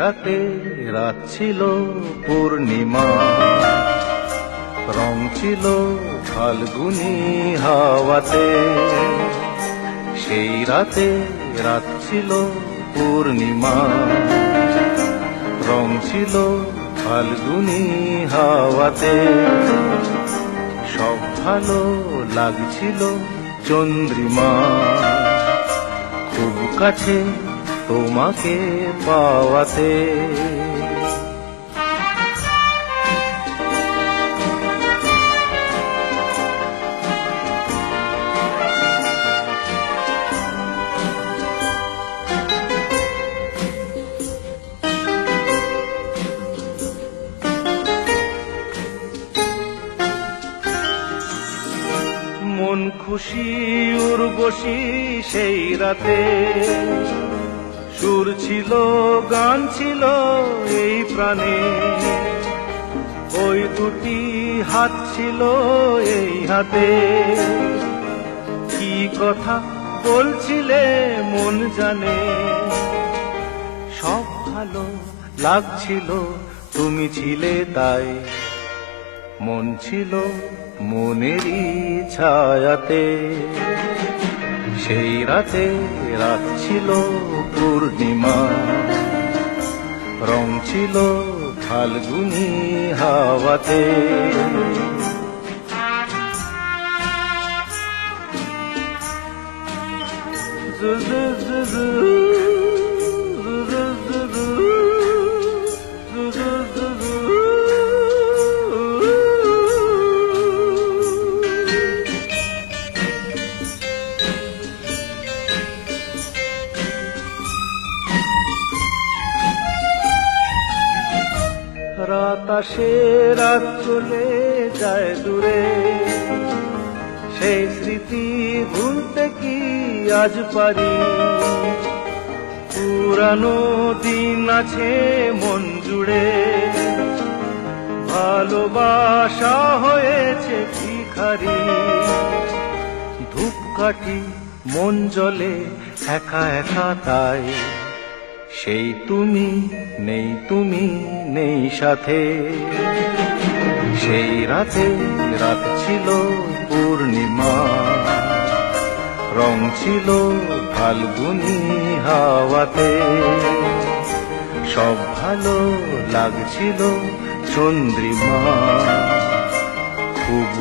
রাতে রাত ছিল পূর্ণিমা, রং ছিল ফাল্গুনি হাওয়াতে। সেই রাতে রাত ছিল পূর্ণিমা, রং ছিল ফাল্গুনি হাওয়াতে। সব ভালো লাগছিল চন্দ্রিমা, খুব কাছে তোমাকে পাওয়াতে। মন খুশি উর্বশী সেই রাতে, সুর ছিল গান ছিল এই প্রাণে। ওই দুটি হাত ছিল এই হাতে, কি কথা বলছিলে মন জানে। সব ভালো লাগছিল তুমি ছিলে তাই, মন ছিল মনেরই ছায়াতে। সেই রাতে রাত ছিল পূর্ণিমা, রং ছিল ফাল্গুনি হাওয়াতে। রাত আসে রাত চলে যায় দূরে, সেই স্মৃতি ভুলতে কি আজ পারি। পুরানো দিন আছে মন জুড়ে, ভালোবাসা হয়েছে ভিখারি। ধূপকাঠি মন জ্বলে একা একা তাই, সেই তুমি নেই, তুমি নেই সাথে। সেই রাতে রাত ছিল পূর্ণিমা, রং ছিল ফাল্গুনি হাওয়াতে। সব ভালো লাগছিল চন্দ্রিমা, খুব